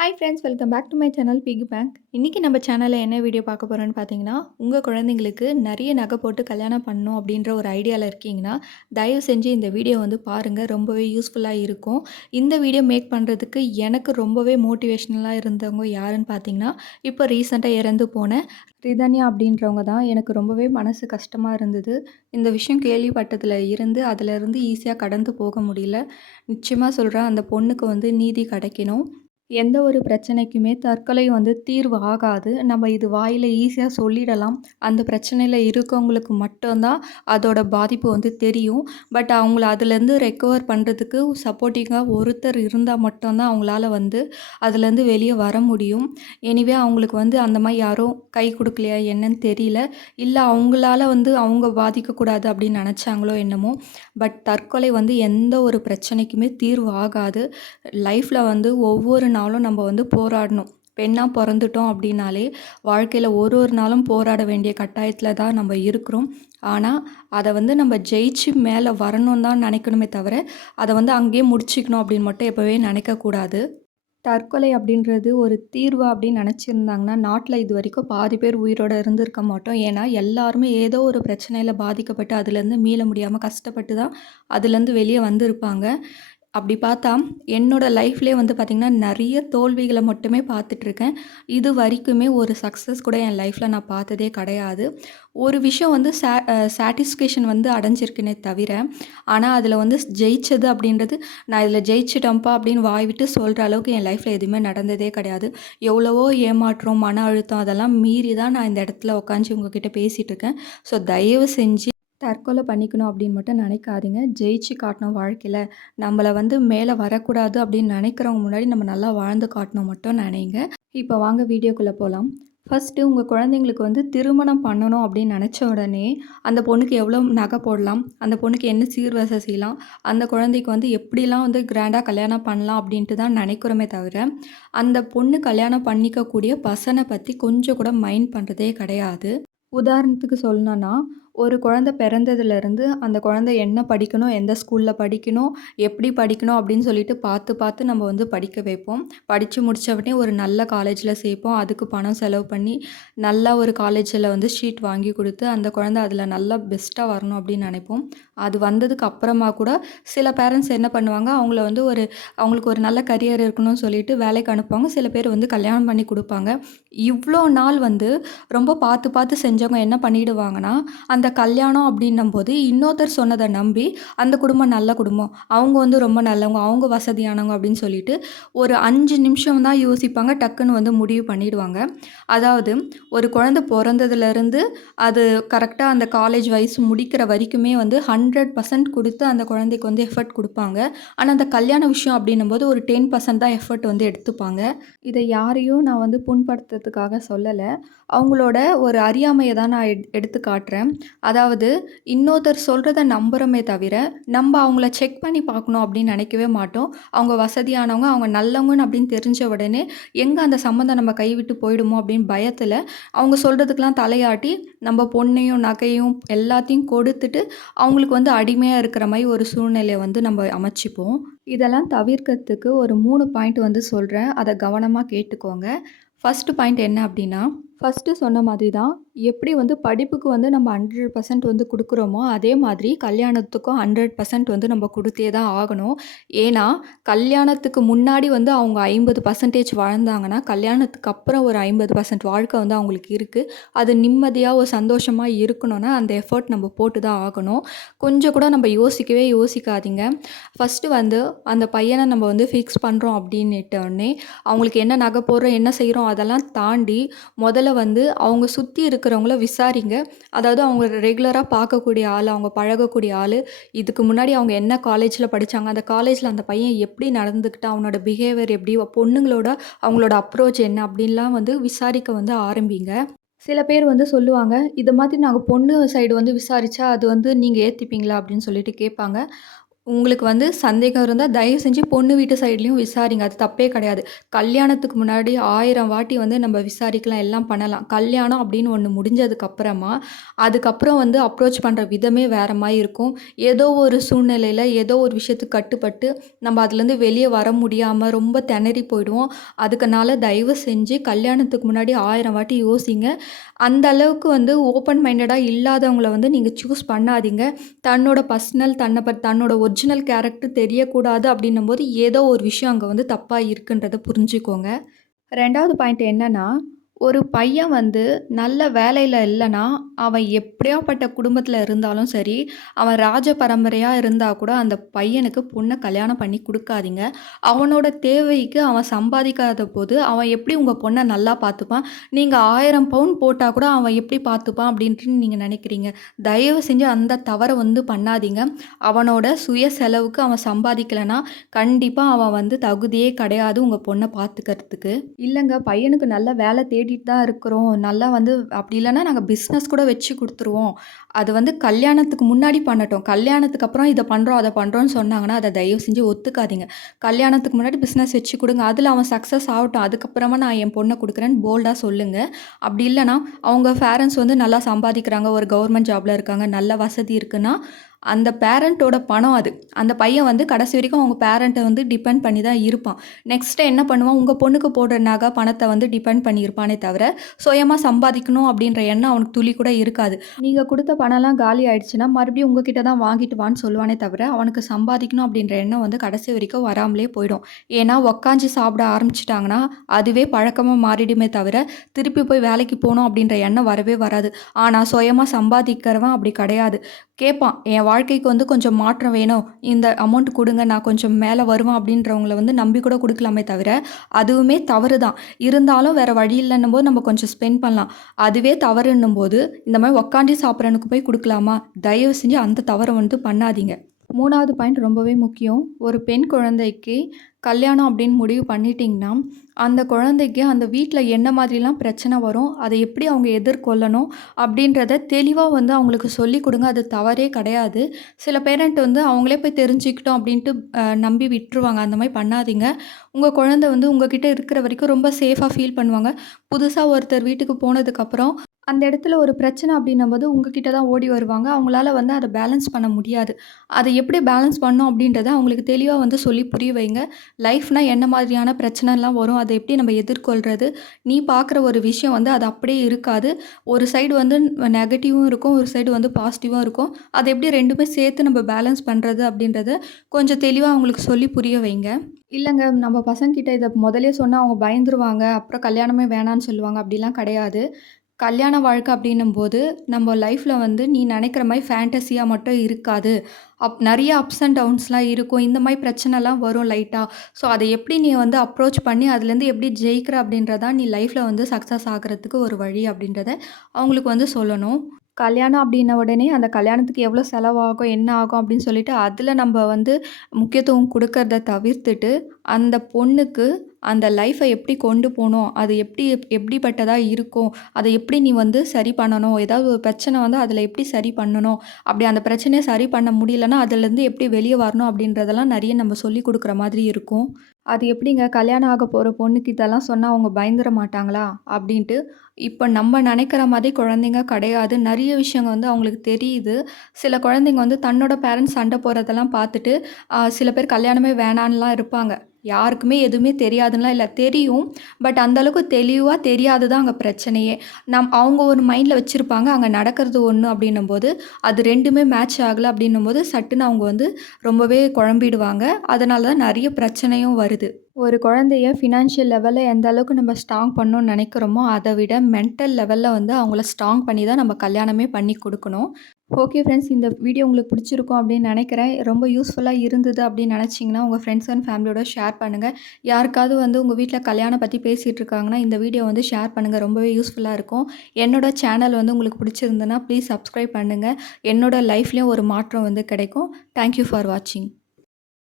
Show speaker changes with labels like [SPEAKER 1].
[SPEAKER 1] Hi friends welcome back to my channel big bank இன்றைக்கி நம்ம சேனலில் என்ன வீடியோ பார்க்க போகிறோன்னு பார்த்தீங்கன்னா உங்கள் குழந்தைங்களுக்கு நிறைய நகை போட்டு கல்யாணம் பண்ணணும் அப்படின்ற ஒரு ஐடியாவில் இருக்கீங்கன்னா தயவு செஞ்சு இந்த வீடியோ வந்து பாருங்கள் ரொம்பவே யூஸ்ஃபுல்லாக இருக்கும். இந்த வீடியோ மேக் பண்ணுறதுக்கு எனக்கு ரொம்பவே மோட்டிவேஷ்னலாக இருந்தவங்க யாருன்னு பார்த்தீங்கன்னா இப்போ ரீசெண்டாக இறந்து போன ரிதன்யா அப்படின்றவங்க தான். எனக்கு ரொம்பவே மனசு கஷ்டமாக இருந்தது. இந்த விஷயம் கேள்விப்பட்டதில் இருந்து அதிலிருந்து ஈஸியாக கடந்து போக முடியல. நிச்சயமாக சொல்கிறேன் அந்த பொண்ணுக்கு வந்து நீதி கிடைக்கணும். எந்த ஒரு பிரச்சனைக்குமே தற்கொலை வந்து தீர்வு ஆகாது. நம்ம இது வாயில் ஈஸியாக சொல்லிடலாம். அந்த பிரச்சனையில் இருக்கவங்களுக்கு மட்டும்தான் அதோட பாதிப்பு வந்து தெரியும். பட் அவங்கள அதுலேருந்து ரெக்கவர் பண்ணுறதுக்கு சப்போர்ட்டிங்காக ஒருத்தர் இருந்தால் மட்டும்தான் அவங்களால வந்து அதுலேருந்து வெளியே வர முடியும். எனிவே அவங்களுக்கு வந்து அந்த மாதிரி யாரும் கை கொடுக்கலையா என்னன்னு தெரியல. இல்லை அவங்களால வந்து அவங்க பாதிக்கக்கூடாது அப்படின்னு நினச்சாங்களோ என்னமோ. பட் தற்கொலை வந்து எந்த ஒரு பிரச்சனைக்குமே தீர்வு ஆகாது. லைஃப்பில் வந்து ஒவ்வொரு நாளும் நம்ம வந்து போராடணும். பெண்ணாக பிறந்துட்டோம் அப்படின்னாலே வாழ்க்கையில் ஒரு ஒரு நாளும் போராட வேண்டிய கட்டாயத்தில் தான் நம்ம இருக்கிறோம். ஆனால் அதை வந்து நம்ம ஜெயிச்சு மேலே வரணும் தான் நினைக்கணுமே தவிர அதை வந்து அங்கேயே முடிச்சிக்கணும் அப்படின்னு மட்டும் எப்போவே நினைக்கக்கூடாது தற்கொலை அப்படின்றது ஒரு தீர்வு அப்படின்னு நினச்சிருந்தாங்கன்னா நாட்டில் இது வரைக்கும் பாதி பேர் உயிரோடு இருந்திருக்க மாட்டோம். ஏன்னா எல்லாருமே ஏதோ ஒரு பிரச்சனையில் பாதிக்கப்பட்டு அதுலேருந்து மீள முடியாமல் கஷ்டப்பட்டு தான் அதுலேருந்து வெளியே வந்திருப்பாங்க. அப்படி பார்த்தா என்னோடய லைஃப்லேயே வந்து பார்த்திங்கன்னா நிறைய தோல்விகளை மட்டுமே பார்த்துட்ருக்கேன். இது வரைக்குமே ஒரு சக்ஸஸ் கூட என் லைஃப்பில் நான் பார்த்ததே கிடையாது. ஒரு விஷயம் வந்து சே சாட்டிஸ்ஃபேக்ஷன் வந்து அடைஞ்சிருக்குனே தவிர ஆனால் அதில் வந்து ஜெயிச்சது அப்படின்றது நான் இதில் ஜெயிச்சிட்டேன்ப்பா அப்படின்னு வாய் விட்டு சொல்கிற அளவுக்கு என் லைஃப்பில் எதுவுமே நடந்ததே கிடையாது. எவ்வளவோ ஏமாற்றம் மன அழுத்தம் அதெல்லாம் மீறி தான் நான் இந்த இடத்துல உட்காந்து உங்ககிட்ட பேசிகிட்டு இருக்கேன் ஸோ தயவு செஞ்சு தற்கொலை பண்ணிக்கணும் அப்படின்னு மட்டும் நினைக்காதீங்க. ஜெயிச்சு காட்டணும் வாழ்க்கையில். நம்மளை வந்து மேலே வரக்கூடாது அப்படின்னு நினைக்கிறவங்க முன்னாடி நம்ம நல்லா வாழ்ந்து காட்டணும் மட்டும் நினைங்க. இப்போ வாங்க வீடியோக்குள்ளே போகலாம் ஃபஸ்ட்டு உங்கள் குழந்தைங்களுக்கு வந்து திருமணம் பண்ணணும் அப்படின்னு நினச்ச உடனே அந்த பொண்ணுக்கு எவ்வளோ நகை போடலாம்? அந்த பொண்ணுக்கு என்ன சீர்வரிசை செய்யலாம்? அந்த குழந்தைக்கு வந்து எப்படிலாம் வந்து கிராண்டாக கல்யாணம் பண்ணலாம் அப்படின்ட்டு தான் நினைக்கிறோமே தவிர அந்த பொண்ணு கல்யாணம் பண்ணிக்கக்கூடிய பசனை பற்றி கொஞ்சம் கூட மைண்ட் பண்ணுறதே கிடையாது. உதாரணத்துக்கு சொல்லணுன்னா ஒரு குழந்த பிறந்ததுலேருந்து அந்த குழந்த என்ன படிக்கணும் எந்த ஸ்கூலில் படிக்கணும் எப்படி படிக்கணும் அப்படின்னு சொல்லிட்டு பார்த்து பார்த்து நம்ம வந்து படிக்க வைப்போம். படித்து முடித்த உடனே ஒரு நல்ல காலேஜில் சேர்ப்போம். அதுக்கு பணம் செலவு பண்ணி நல்லா ஒரு காலேஜில் வந்து ஷீட் வாங்கி கொடுத்து அந்த குழந்த அதில் நல்லா பெஸ்ட்டாக வரணும் அப்படின்னு நினைப்போம். அது வந்ததுக்கு அப்புறமா கூட சில பேரண்ட்ஸ் என்ன பண்ணுவாங்க அவங்கள வந்து ஒரு அவங்களுக்கு ஒரு நல்ல கரியர் இருக்கணும்னு சொல்லிட்டு வேலைக்கு அனுப்புவாங்க. சில பேர் வந்து கல்யாணம் பண்ணி கொடுப்பாங்க. இவ்வளோ நாள் வந்து ரொம்ப பார்த்து பார்த்து செஞ்சவங்க என்ன பண்ணிடுவாங்கன்னா அந்த கல்யாணம் அப்படின்னும் போது இன்னொருத்தர் சொன்னதை நம்பி அந்த குடும்பம் நல்ல குடும்பம். அவங்க வந்து ரொம்ப நல்லவங்க அவங்க வசதியானவங்க அப்படின்னு சொல்லிட்டு ஒரு அஞ்சு நிமிஷம் தான் யோசிப்பாங்க. டக்குன்னு வந்து முடிவு பண்ணிடுவாங்க. அதாவது ஒரு குழந்தை பிறந்ததுலேருந்து அது கரெக்டாக அந்த காலேஜ் வயசு முடிக்கிற வரைக்குமே வந்து ஹண்ட்ரட் பர்சன்ட் கொடுத்து அந்த குழந்தைக்கு வந்து எஃபர்ட் கொடுப்பாங்க. ஆனால் அந்த கல்யாண விஷயம் அப்படின்னும் போது ஒரு டென் பர்சன்ட் தான் எஃபர்ட் வந்து எடுத்துப்பாங்க. இதை யாரையும் நான் வந்து புண்படுத்துறதுக்காக சொல்லலை. அவங்களோட ஒரு அறியாமையை தான் நான் எட் எடுத்து காட்டுறேன். அதாவது இன்னொருத்தர் சொல்கிறத நம்புகிறோமே தவிர நம்ம அவங்கள செக் பண்ணி பார்க்கணும் அப்படின்னு நினைக்கவே மாட்டோம். அவங்க வசதியானவங்க அவங்க நல்லவங்கன்னு அப்படின்னு தெரிஞ்ச உடனே எங்கே அந்த சம்மந்தம் நம்ம கைவிட்டு போயிடுமோ அப்படின்னு பயத்தில் அவங்க சொல்கிறதுக்கெலாம் தலையாட்டி நம்ம பொண்ணையும் நகையும் எல்லாத்தையும் கொடுத்துட்டு அவங்களுக்கு வந்து அடிமையாக இருக்கிற மாதிரி ஒரு சூழ்நிலையை வந்து நம்ம அமைச்சிப்போம். இதெல்லாம் தவிர்க்கிறதுக்கு ஒரு மூணு பாயிண்ட் வந்து சொல்கிறேன் அதை கவனமாக கேட்டுக்கோங்க. ஃபஸ்ட்டு பாயிண்ட் என்ன அப்படின்னா ஃபஸ்ட்டு சொன்ன மாதிரி தான் எப்படி வந்து படிப்புக்கு வந்து நம்ம ஹண்ட்ரட் பர்சன்ட் வந்து கொடுக்குறோமோ அதே மாதிரி கல்யாணத்துக்கும் ஹண்ட்ரட் பர்சன்ட் வந்து நம்ம கொடுத்தே தான் ஆகணும். ஏன்னா கல்யாணத்துக்கு முன்னாடி வந்து அவங்க ஐம்பது பர்சன்டேஜ் வாழ்ந்தாங்கன்னா கல்யாணத்துக்கு அப்புறம் ஒரு ஐம்பது பர்சன்ட் வாழ்க்கை வந்து அவங்களுக்கு இருக்குது அது நிம்மதியாக ஒரு சந்தோஷமாக இருக்கணும்னா அந்த எஃபர்ட் நம்ம போட்டு தான் ஆகணும். கொஞ்சம் கூட நம்ம யோசிக்கவே யோசிக்காதீங்க. ஃபஸ்ட்டு வந்து அந்த பையனை நம்ம வந்து ஃபிக்ஸ் பண்ணுறோம் அப்படின்னுட்டோடனே அவங்களுக்கு என்ன நகை போடுறோம் என்ன செய்கிறோம் அதெல்லாம் தாண்டி முதல்ல வந்து அவங்க சுற்றி இருக்கிறவங்கள விசாரிங்க. அதாவது அவங்க ரெகுலராக பார்க்கக்கூடிய ஆள் அவங்க பழகக்கூடிய ஆள் இதுக்கு முன்னாடி அவங்க என்ன காலேஜில் படித்தாங்க அந்த காலேஜில் அந்த பையன் எப்படி நடந்துக்கிட்டு அவனோட பிஹேவியர் எப்படி பொண்ணுங்களோட அவங்களோட அப்ரோச் என்ன அப்படின்லாம் வந்து விசாரிக்க வந்து ஆரம்பிங்க. சில பேர் வந்து சொல்லுவாங்க இது மாதிரி நாங்கள் பொண்ணு சைடு வந்து விசாரித்தா அது வந்து நீங்கள் ஏற்றிப்பீங்களா அப்படின்னு சொல்லிட்டு கேட்பாங்க. உங்களுக்கு வந்து சந்தேகம் இருந்தால் தயவு செஞ்சு பொண்ணு வீட்டு சைட்லேயும் விசாரிங்க. அது தப்பே கிடையாது. கல்யாணத்துக்கு முன்னாடி ஆயிரம் வாட்டி வந்து நம்ம விசாரிக்கலாம், எல்லாம் பண்ணலாம். கல்யாணம் அப்படின்னு ஒன்று முடிஞ்சதுக்கப்புறமா, அதுக்கப்புறம் வந்து அப்ரோச் பண்ணுற விதமே வேற மாதிரி இருக்கும். ஏதோ ஒரு சூழ்நிலையில் ஏதோ ஒரு விஷயத்துக்கு கட்டுப்பட்டு, நம்ம அதுலேருந்து வெளியே வர முடியாமல் ரொம்ப திணறி போயிடுவோம். அதுக்குனால தயவு செஞ்சு கல்யாணத்துக்கு முன்னாடி ஆயிரம் வாட்டி யோசிங்க. அந்த அளவுக்கு வந்து ஓப்பன் மைண்டடாக இல்லாதவங்கள வந்து நீங்கள் சூஸ் பண்ணாதீங்க. தன்னோட பர்சனல், தன்னை பத் தன்னோட ஒரிஜினல் ஒரிஜினல் கேரக்டர் தெரியக்கூடாது அப்படின்னும் போது ஏதோ ஒரு விஷயம் அங்கே வந்து தப்பாக இருக்குன்றத புரிஞ்சுக்கோங்க. ரெண்டாவது பாயிண்ட் என்னன்னா, ஒரு பையன் வந்து நல்ல வேலையில் இல்லைன்னா அவன் எப்படியாப்பட்ட குடும்பத்தில் இருந்தாலும் சரி, அவன் ராஜ பரம்பரையாக இருந்தால் கூட அந்த பையனுக்கு பொண்ணை கல்யாணம் பண்ணி கொடுக்காதீங்க அவனோட தேவைக்கு அவன் சம்பாதிக்காத போது, அவன் எப்படி உங்கள் பொண்ணை நல்லா பார்த்துப்பான்? நீங்கள் ஆயிரம் பவுன் போட்டால் கூட அவன் எப்படி பார்த்துப்பான் அப்படின்ட்டு நீங்கள் நினைக்கிறீங்க? தயவு செஞ்சு அந்த தவறை வந்து பண்ணாதீங்க. அவனோட சுய செலவுக்கு அவன் சம்பாதிக்கலன்னா, கண்டிப்பாக அவன் வந்து தகுதியே கிடையாது உங்கள் பொண்ணை பார்த்துக்கிறதுக்கு. இல்லைங்க பையனுக்கு நல்ல வேலை தேடி தேடிட்டு தான் இருக்கிறோம். நல்லா வந்து அப்படி இல்லைன்னா நாங்கள் பிஸ்னஸ் கூட வச்சு கொடுத்துருவோம் அது வந்து கல்யாணத்துக்கு முன்னாடி பண்ணட்டும். கல்யாணத்துக்கு அப்புறம் இதை பண்ணுறோம் அதை பண்ணுறோன்னு சொன்னாங்கன்னா, அதை தயவு செஞ்சு ஒத்துக்காதீங்க. கல்யாணத்துக்கு முன்னாடி பிஸ்னஸ் வச்சு கொடுங்க அதில் அவன் சக்ஸஸ் ஆகட்டும். அதுக்கப்புறமா நான் என் பொண்ணை கொடுக்குறேன்னு போல்டாக சொல்லுங்க. அப்படி இல்லைனா அவங்க பேரண்ட்ஸ் வந்து நல்லா சம்பாதிக்கிறாங்க, ஒரு கவர்மெண்ட் ஜாப்ல இருக்காங்க, நல்ல வசதி இருக்குன்னா, அந்த பேரண்ட்டோட பணம் அது. அந்த பையன் வந்து கடைசி வரைக்கும் அவங்க பேரண்ட்டை வந்து டிபெண்ட் பண்ணி தான் இருப்பான். நெக்ஸ்ட்டு என்ன பண்ணுவான், உங்கள் பொண்ணுக்கு போடுற நகை, வந்து டிபெண்ட் பண்ணியிருப்பானே தவிர, சுயமாக சம்பாதிக்கணும் அப்படின்ற எண்ணம் அவனுக்கு துளி கூட இருக்காது. நீங்கள் கொடுத்த பணம்லாம் காலி ஆயிடுச்சுன்னா, மறுபடியும் உங்ககிட்ட தான் வாங்கிட்டு வான்னு சொல்லுவானே தவிர, அவனுக்கு சம்பாதிக்கணும் அப்படின்ற எண்ணம் வந்து கடைசி வரைக்கும் வராமலே போயிடும். ஏன்னா உக்காஞ்சி சாப்பிட ஆரம்பிச்சிட்டாங்கன்னா அதுவே பழக்கமாக மாறிடுமே தவிர, திருப்பி போய் வேலைக்கு போகணும் அப்படின்ற எண்ணம் வரவே வராது. ஆனால் சுயமாக சம்பாதிக்கிறவன் அப்படி கிடையாது. கேட்பான், என் வாழ்க்கைக்கு வந்து கொஞ்சம் மாற்றம் வேணும். இந்த அமௌண்ட் கொடுங்க நான் கொஞ்சம் மேலே வருவேன் அப்படின்றவங்கள வந்து நம்பி கூட கொடுக்கலாமே தவிர, அதுவுமே தவறு தான். இருந்தாலும் வேறு வழி இல்லைன்னும் போது நம்ம கொஞ்சம் ஸ்பெண்ட் பண்ணலாம். அதுவே தவறுன்னும் போது இந்த மாதிரி உக்காண்டி சாப்பிட்றனுக்கு போய் கொடுக்கலாமா தயவு செஞ்சு அந்த தவறை வந்து பண்ணாதீங்க. மூணாவது பாயிண்ட் ரொம்பவே முக்கியம். ஒரு பெண் குழந்தைக்கு கல்யாணம் அப்படின்னு முடிவு பண்ணிட்டிங்கன்னா அந்த குழந்தைக்கு அந்த வீட்டில் என்ன மாதிரிலாம் பிரச்சனை வரும், அதை எப்படி அவங்க எதிர்கொள்ளணும் அப்படின்றத தெளிவாக வந்து அவங்களுக்கு சொல்லி கொடுங்க அது தவறே கிடையாது. சில பேரண்ட் வந்து அவங்களே போய் தெரிஞ்சுக்கிட்டோம் அப்படின்ட்டு நம்பி விட்டுருவாங்க. அந்த மாதிரி பண்ணாதீங்க. உங்கள் குழந்தை வந்து உங்ககிட்ட இருக்கிற வரைக்கும் ரொம்ப சேஃபாக ஃபீல் பண்ணுவாங்க. புதுசாக ஒருத்தர் வீட்டுக்கு போனதுக்கப்புறம், அந்த இடத்துல ஒரு பிரச்சனை அப்படின்னும் போது உங்ககிட்ட தான் ஓடி வருவாங்க. அவங்களால வந்து அத பேலன்ஸ் பண்ண முடியாது. அத எப்படி பேலன்ஸ் பண்ணணும் அப்படின்றத அவங்களுக்கு தெளிவா வந்து சொல்லி புரிய வைங்க. லைஃப்னா என்ன மாதிரியான பிரச்சனைலாம் வரும், அத எப்படி நம்ம எதிர்கொள்றது, நீ பார்க்குற ஒரு விஷயம் வந்து அது அப்படியே இருக்காது. ஒரு சைடு வந்து நெகட்டிவும் இருக்கும், ஒரு சைடு வந்து பாசிட்டிவும் இருக்கும். அத எப்படி 2மே சேர்த்து நம்ம பேலன்ஸ் பண்றது அப்படின்றத கொஞ்சம் தெளிவா அவங்களுக்கு சொல்லி புரிய வைங்க. இல்லங்க நம்ம பசங்ககிட்ட இத முதல்லயே சொன்னா அவங்க பயந்துருவாங்க. அப்புறம் கல்யாணமே வேணான்னு சொல்லுவாங்க. அப்படிலாம் கிடையாது. கல்யாண வாழ்க்கை அப்படின்னும் போது நம்ம லைஃப்பில் வந்து நீ நினைக்கிற மாதிரி ஃபேண்டஸியாக மட்டும் இருக்காது. அப் நிறைய அப்ஸ் அண்ட் டவுன்ஸ்லாம் இருக்கும். இந்த மாதிரி பிரச்சனைலாம் வரும் லைட்டாக ஸோ அதை எப்படி நீ வந்து அப்ரோச் பண்ணி அதுலேருந்து எப்படி ஜெயிக்கிற அப்படின்றதான் நீ லைஃப்பில் வந்து சக்ஸஸ் ஆகுறதுக்கு ஒரு வழி அப்படின்றத அவங்களுக்கு வந்து சொல்லணும். கல்யாணம் அப்படின்ன உடனே அந்த கல்யாணத்துக்கு எவ்வளோ செலவாகும், என்ன ஆகும் அப்படின்னு சொல்லிட்டு அதில் நம்ம வந்து முக்கியத்துவம் கொடுக்கறத தவிர்த்துட்டு, அந்த பொண்ணுக்கு அந்த லைஃப்பை எப்படி கொண்டு போகணும் அது எப்படி எப்படிப்பட்டதாக இருக்கும், அதை எப்படி நீ வந்து சரி பண்ணணும், ஏதாவது ஒரு பிரச்சனை வந்து அதில் எப்படி சரி பண்ணணும், அப்படி அந்த பிரச்சனையை சரி பண்ண முடியலன்னா, அதுலேருந்து எப்படி வெளியே வரணும் அப்படின்றதெல்லாம் நிறைய நம்ம சொல்லிக் கொடுக்குற மாதிரி இருக்கும். அது எப்படிங்க கல்யாணம் ஆக போகிற பொண்ணுக்கு இதெல்லாம் சொன்னால் அவங்க பயந்துட மாட்டாங்களா? அப்படின்ட்டு. இப்போ நம்ம நினைக்கிற மாதிரி குழந்தைங்க கிடையாது. நிறைய விஷயங்கள் வந்து அவங்களுக்கு தெரியுது. சில குழந்தைங்க வந்து தன்னோட பேரண்ட்ஸ் சண்டை போடுறதெல்லாம் பார்த்துட்டு, சில பேர் கல்யாணமே வேணான்னுலாம் இருப்பாங்க. யாருக்குமே எதுவுமே தெரியாதுன்னா இல்லை தெரியும். பட் அந்தளவுக்கு தெளிவாக தெரியாது தான் அங்கே பிரச்சனையே. நம் அவங்க ஒரு மைண்டில் வச்சுருப்பாங்க அங்கே நடக்கிறது ஒண்ணு அப்படின்னும்போது, அது ரெண்டுமே மேட்ச் ஆகல அப்படின்னும்போது, சட்டுன்னு அவங்க வந்து ரொம்பவே குழம்பிடுவாங்க. அதனால தான் நிறைய பிரச்சனையும் வருது. ஒரு குழந்தைய ஃபினான்ஷியல் லெவலில் எந்த அளவுக்கு நம்ம ஸ்ட்ராங் பண்ணணும்னு நினைக்கிறோமோ, அதை விட மென்டல் லெவலில் வந்து அவங்கள ஸ்ட்ராங் பண்ணி தான் நம்ம கல்யாணமே பண்ணி கொடுக்கணும் ஓகே ஃப்ரெண்ட்ஸ் இந்த வீடியோ உங்களுக்கு பிடிச்சிருக்கும் அப்படின்னு நினைக்கிறேன். ரொம்ப யூஸ்ஃபுல்லாக இருந்தது அப்படின்னு நினச்சிங்கன்னா, உங்கள் ஃப்ரெண்ட்ஸ் அண்ட் ஃபேமிலியோட ஷேர் பண்ணுங்கள் யாருக்காவது வந்து உங்கள் வீட்டில் கல்யாணம் பற்றி பேசிகிட்டு இருக்காங்கன்னா, இந்த வீடியோ வந்து ஷேர் பண்ணுங்கள் ரொம்பவே யூஸ்ஃபுல்லாக இருக்கும். என்னோட சேனல் வந்து உங்களுக்கு பிடிச்சிருந்ததுன்னா, ப்ளீஸ் சப்ஸ்கிரைப் பண்ணுங்கள் என்னோடய லைஃப்லேயும் ஒரு மாற்றம் வந்து கிடைக்கும். தேங்க் யூ ஃபார் வாட்சிங்.